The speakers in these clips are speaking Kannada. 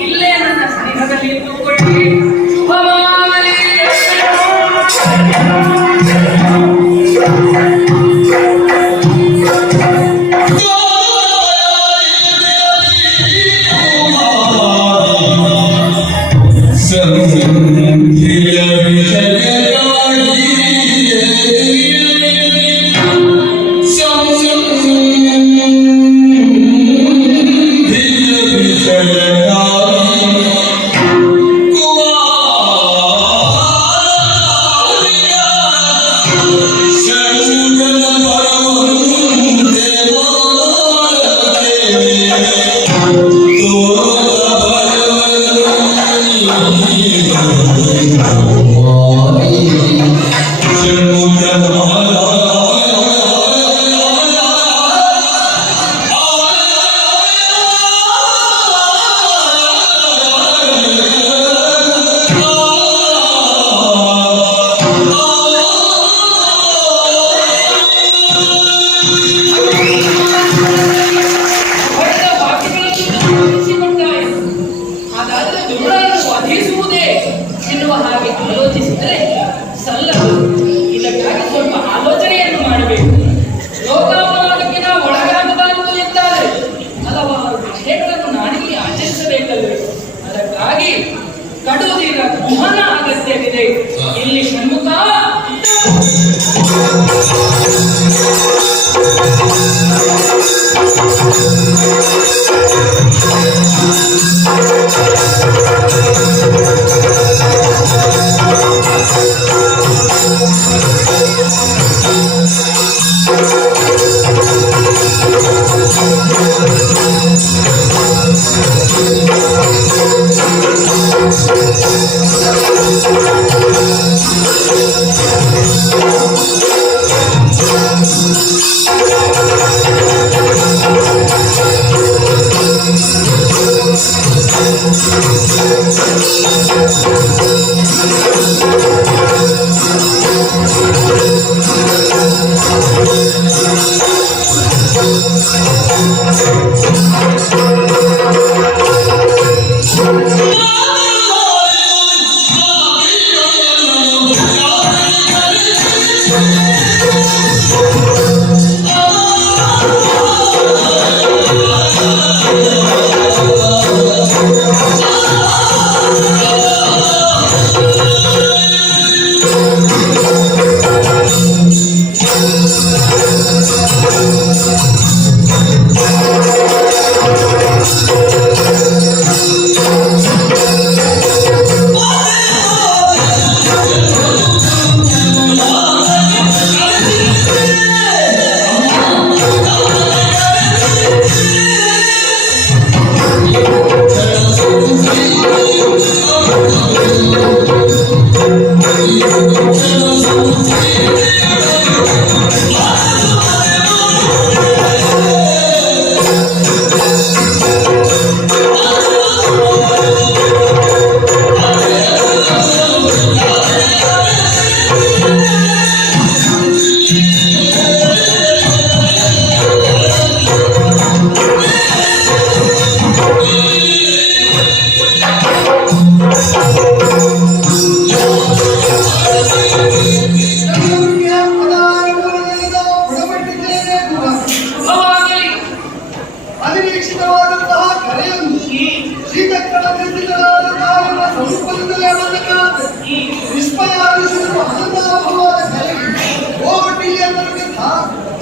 ಇಲ್ಲೇ ನನ್ನ ಸ್ನೇಹದಲ್ಲಿ ಇಟ್ಟುಕೊಳ್ಳಿ. ಶುಭವಾಗಲಿ. ಆಲೋಚಿಸಿದರೆ ಸಲ್ಲದು. ಇದಕ್ಕಾಗಿ ಸ್ವಲ್ಪ ಆಲೋಚನೆಯನ್ನು ಮಾಡಬೇಕು. ಲೋಕಾಪವಾದಕ್ಕೆ ನಾವು ಒಳಗಾಗಬಾರದು ಇದ್ದಾರೆ ಹಲವಾರು ವಿಷಯಗಳನ್ನು ನಾಡಿಗೆ ಆಚರಿಸಬೇಕಲ್ವೇ? ಅದಕ್ಕಾಗಿ ಕಡುದಿನ ಮೋಹನ ಅಗತ್ಯವಿದೆ. ಇಲ್ಲಿ ಷಣ್ಮುಖ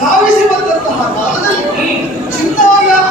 ಧಾವಿಸಿ ಬಂದಂತಹ ಕಾಲದಲ್ಲಿ ಚಿಂತಾವ್ಯಾಪ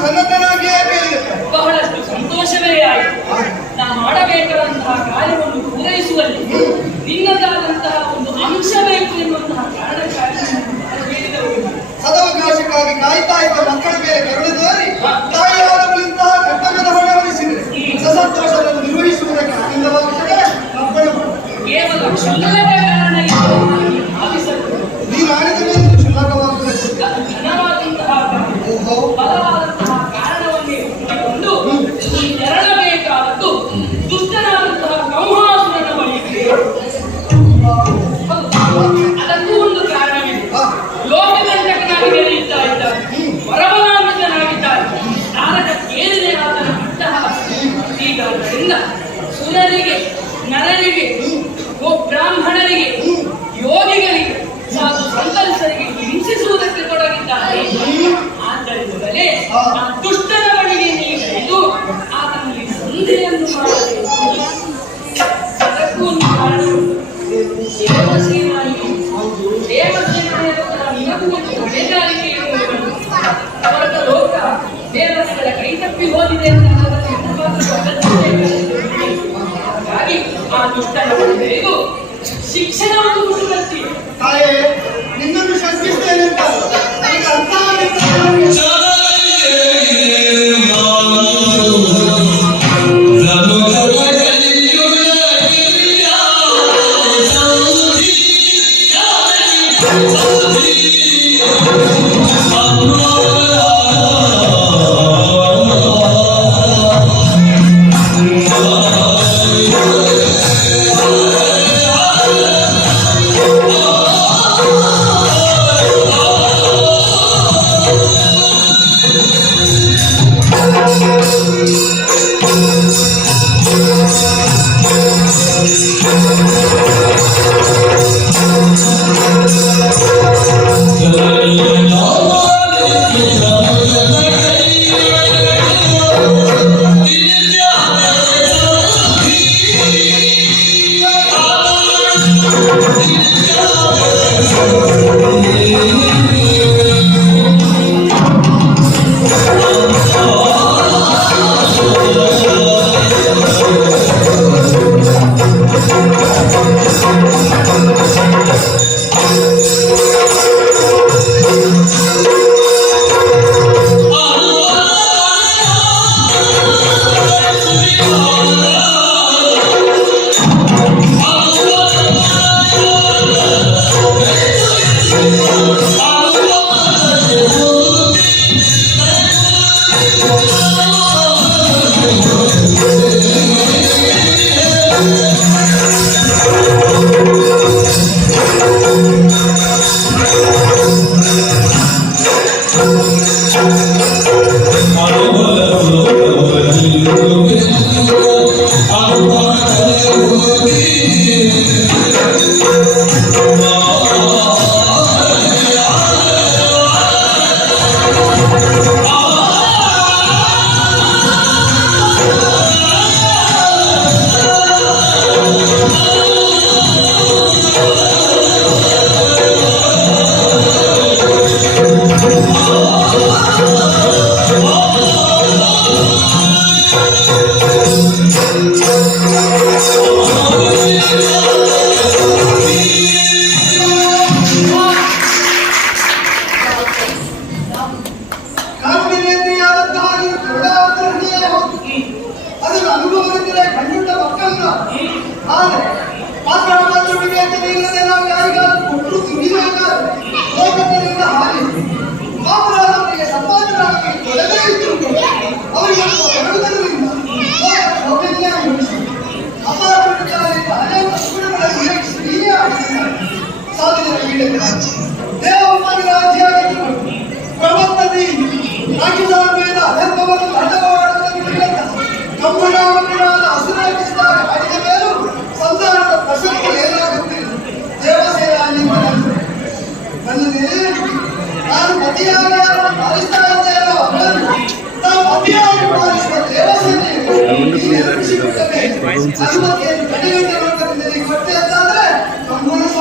ಸನ್ನದ್ಧನಾಗಿಯೇ ಕೇಳಿದೆ. ಬಹಳಷ್ಟು ಸಂತೋಷವೇ ಆಯಿತು. ನಾ ಮಾಡಬೇಕಾದಂತಹ ಕಾರ್ಯವನ್ನು ಪೂರೈಸುವಲ್ಲಿ ನಿನ್ನದಾದಂತಹ ಒಂದು ಅಂಶ ಬೇಕು ಎನ್ನುವಂತಹ ಕಾರಣಕ್ಕಾಗಿ ಹೇಳಿದವರು. ಸದಾವಕಾಶಕ್ಕಾಗಿ ಕಾಯ್ತಾ ಇದ್ದ ಮಕ್ಕಳ ಮೇಲೆ ಕರುಣೆ ತೋರಿ ತಾಯಿಯಾದವಳಿಂತಹ ಕರ್ತವ್ಯದ ಹೊಣೆವಹಿಸಿದ್ರೆ ಸಸಂತೋಷವನ್ನು ನಿರ್ವಹಿಸುವುದಕ್ಕೆ ಆನಂದವಾಗುತ್ತದೆ. ಕೇವಲ ಕ್ಷುಲ್ಲಕ ಕಾರಣ ಭಾವಿಸಲು ನೀನು ಆಡಿದ ಮೇಲೆ ಕ್ಷುಲ್ಲಕವಾಗುತ್ತದೆ. ಘನವಾದಂತಹ ಬಲವಾದಂತಹ ಕಾರಣವನ್ನೇ ಹುಟ್ಟಿಕೊಂಡು ಈ ತೆರಳಬೇಕಾದದ್ದು ದುಷ್ಟನಾದಂತಹ ಬ್ರಹ್ಮಾಸುರನ ಬಳಿಗೆ. ಅದಕ್ಕೂ ಒಂದು ಕಾರಣವಿದೆ. ಲೋಕದಂಡಕನಾಗಿ ಬೆಳೆಯುತ್ತಾ ಇದ್ದಾನೆ, ವರವನಾಮೃತನಾಗಿದ್ದಾನೆ. ತಾರಕ ಕೇಳಿದೆ ಆತನ ಅಟ್ಟಹಾಸ. ಹೀಗಾದ್ದರಿಂದ ಸುರರಿಗೆ, ನರರಿಗೆ, ಬ್ರಾಹ್ಮಣರಿಗೆ, ಯೋಗಿಗಳಿಗೆ, ಸಾಧು ಸಂತರಿಸರಿಗೆ ಹಿಂಸಿಸುವುದಕ್ಕೆ ತೊಡಗಿದ್ದಾರೆ. ಆದ್ದರಿಂದಲೇ ಆ ದುಷ್ಟನ ಬಳಿಗೆ ನೀಡಿದ್ದು ಆತನಲ್ಲಿ ಸಂಧೆಯನ್ನು ಮಾಡಬೇಕು. ಅದಕ್ಕೂ ಒಂದು ಕಾರಣವಿದೆ. ಹೊಣೆಗಾರಿಕೆ ಎನ್ನುವುದನ್ನು ಹೊರಟ ಲೋಕ ದೇವತೆಗಳ ಕೈ ತಪ್ಪಿ ಹೋಗಿದೆ ಅಂತ ಹಾಗಾಗಿ ಆ ದುಷ್ಟನ ಹೊಣೆಗೂ ಶಿಕ್ಷಣವನ್ನು ಕೊಡುತ್ತೀವಿ. ತಾಯೇ, ನಿನ್ನನ್ನು ಶಂಕಿಸ್ತೇನೆ ಅಂತ ನನಗೆ ಅರ್ಥ ಆಗಿತ್ತು.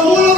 ಸಮೂಹ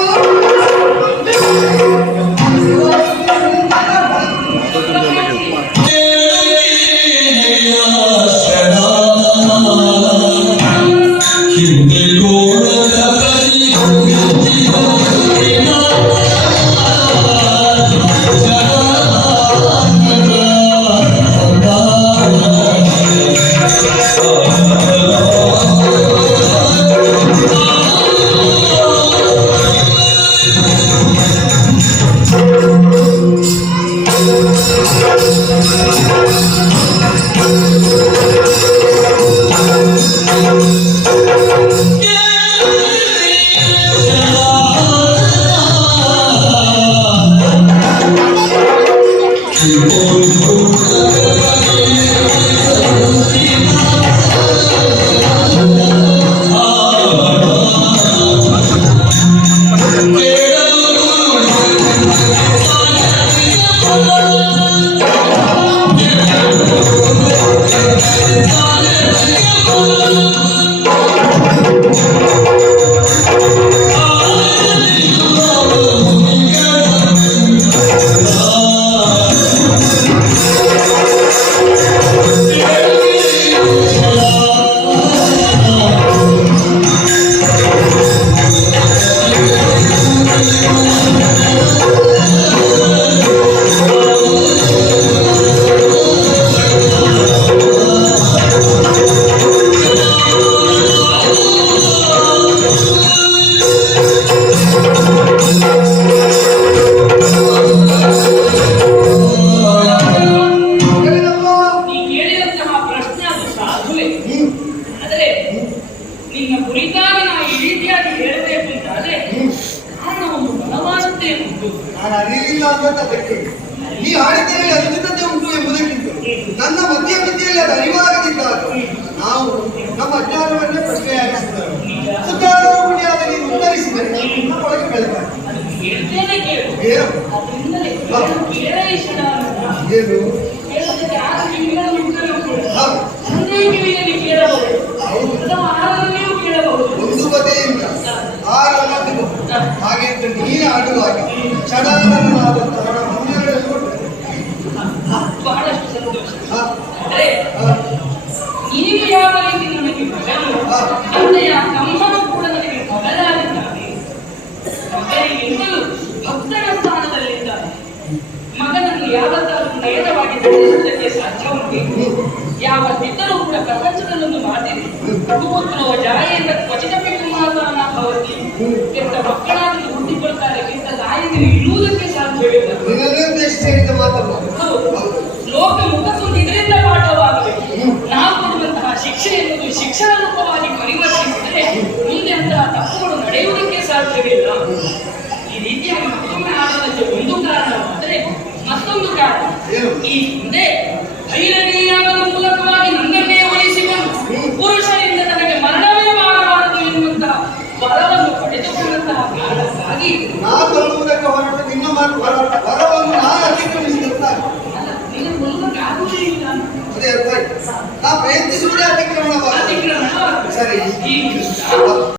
ನಾನು ಅರಿಲಿಲ್ಲ ಅಂತ ಅದಕ್ಕೆ ನೀ ಆಡಿದ್ದಲ್ಲಿ ಅನುಚಿತತೆ ಉಂಟು ಎಂಬುದಕ್ಕಿಂತ ನನ್ನ ಮಧ್ಯಮಿತಿಯಲ್ಲಿ ಅದು ಅರಿವಾಗದಿದ್ದಾಗ ನಾವು ನಮ್ಮ ಅಜ್ಞಾನವನ್ನೇ ಪ್ರಶ್ನೆಯಾಗಿಸಿದರು. ಸುತ್ತಾಡುವ ಪುಣ್ಯಾದ ನೀನು ಉತ್ತರಿಸಿದರೆ ನನ್ನ ಒಳಗೆ ಬೆಳೆದ ಹೇಳ್ತೇನೆ ಕೇಳು. ಏನು ಅದರಿಂದಲೇ ಕೇಳಲೇಶನ ಏನು ಕೇಳೋದಕ್ಕೆ ಆರು ಕಿವಿಗಳನ್ನು ಉಂಟು ಕೂಡ ಹೌದು. ಒಂದೇ ಕಿವಿಯಲ್ಲಿ ಕೇಳಬಹುದು, ಅಥವಾ ಆರಲ್ಲಿಯೂ ಕೇಳಬಹುದು. ಒಂದು ಬಗೆಯಿಂದ ಆರನ್ನು ಹಾಗೆ ಅಂತ ನೀನು ಆಡುವಾಗ ಚಡಲನಾದಂತಹ ಮುಂಜಾನೆಯಲ್ಲಿ ಕೊಟ್ಟೆ. ಬಹಳಷ್ಟು ಸಂತೋಷ. ಹ, ಅಂದ್ರೆ ಹ, ನೀನು ಯಾವ ರೀತಿ ನನಗೆ ಮಗನು, ತಂದೆಯ ಕಂಹನು ಕೂಡ ನನಗೆ ಮಗನಾಗಿದ್ದಾನೆ. ಮಗನಿಗಿಂತಲೂ ಭಕ್ತನ ಸ್ಥಾನದಲ್ಲಿದ್ದಾನೆ. ಮಗನನ್ನು ಯಾವತ್ತಾದರೂ ನೇರವಾಗಿ ತಿಳಿಸುವುದಕ್ಕೆ ಸಾಧ್ಯ ಉಂಟು? ಯಾವತ್ತಿದ್ದರೂ ಕೂಡ ಪ್ರಪಂಚದಲ್ಲೊಂದು ಮಾತಿದೆ, ಕುಪುತ್ರೋ ಜಾಯೇಂದ್ರ ಕ್ವಚಿತಪಿ ಕುಮಾರನ ಭವತಿ. ಕೆಟ್ಟ ಮಕ್ಕಳಾದರೂ ಹುಟ್ಟಿಕೊಳ್ತಾರೆ, ಕೆಟ್ಟ ತಾಯಿಗೆ ಇರುವುದಕ್ಕೆ ಸಾಧ್ಯವಿಲ್ಲ. ನಿನ್ನನ್ನೇ ಉದ್ದೇಶಿಸಿ ಹೇಳಿದ ಮಾತಲ್ಲ. ಹೌದು. ಲೋಕ ಮುಖಕ್ಕೊಂದು ಇದರಿಂದ ಪಾಠವಾಗಬೇಕು. ನಾವು ಕೊಡುವಂತಹ ಶಿಕ್ಷೆ ಎನ್ನುವುದು ಶಿಕ್ಷಣ ರೂಪವಾಗಿ ಪರಿವರ್ತಿಸಿದರೆ ಮುಂದೆ ಅಂತಹ ತಪ್ಪುಗಳು ನಡೆಯುವುದಕ್ಕೆ ಸಾಧ್ಯವಿಲ್ಲ. ಈ ರೀತಿಯಾಗಿ ಮತ್ತೊಮ್ಮೆ ಆಡೋದಕ್ಕೆ ಒಂದು ಕಾರಣವಾದರೆ ಮತ್ತೊಂದು ಕಾರಣ, ಈ ಹಿಂದೆ ಭೈರವೀಯನ ಮೂಲಕವಾಗಿ ನನ್ನನ್ನೇ ಒಲಿಸಿಕೊಂಡು ಪುರುಷರಿಂದ ನನಗೆ ಮರಣವೇ ಮಾಡಬಾರದು ಎನ್ನುವಂತಹ ವರವನ್ನು ಪಡೆದುಕೊಂಡಂತಹ ಕಾರಣಕ್ಕಾಗಿ ನಾ ಕೊಲ್ಲುವುದಕ್ಕೆ ಹೊರಟು ನಿನ್ನ ವರವನ್ನು ನಾನು ಅತಿಕ್ರಮಿಸಿದಂತಾಗ ನಿನ್ನ ಕೊಲ್ಲುವುದಕ್ಕೆ ಆಗುವುದೇ ಇಲ್ಲ. ಅದೇ ಅರ್ಥ ಆಯ್ತು. ನಾ ಪ್ರಯತ್ನಿಸುವುದೇ ಅತಿಕ್ರಮಣವಾಗ ಅತಿಕ್ರಮಣ ಸರಿ. ಈ